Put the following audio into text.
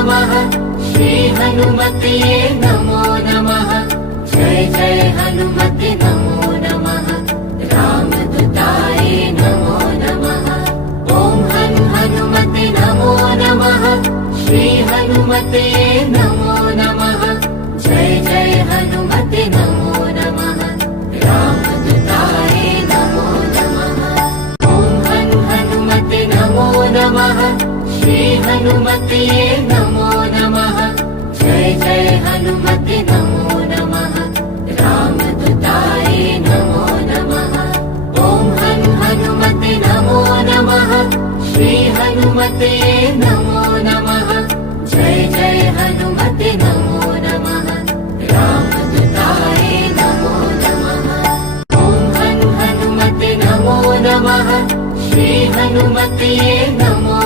नमः। श्री हनुमते नमो नमः। जय जय हनुमते नमो नमः। रामदूताय नमो नमः। ओम हनुमते नमो नमः। श्री हनुमते नमो नमः। जय जय हनुमते नमो नमः। रामदूताय नमो नमः। ओम हनुमते नमो नमः। श्री हनुमते नमो नमः। जय जय हनुमते नमो नमः। रामदूताय नमो नमः। ओम हनुमते नमो नमः। श्री हनुमते नमो नमः। जय जय हनुमते नमो नमः। रामदूताय नमो नमः। ओम हनुमते नमो नमः। श्री हनुमते नमो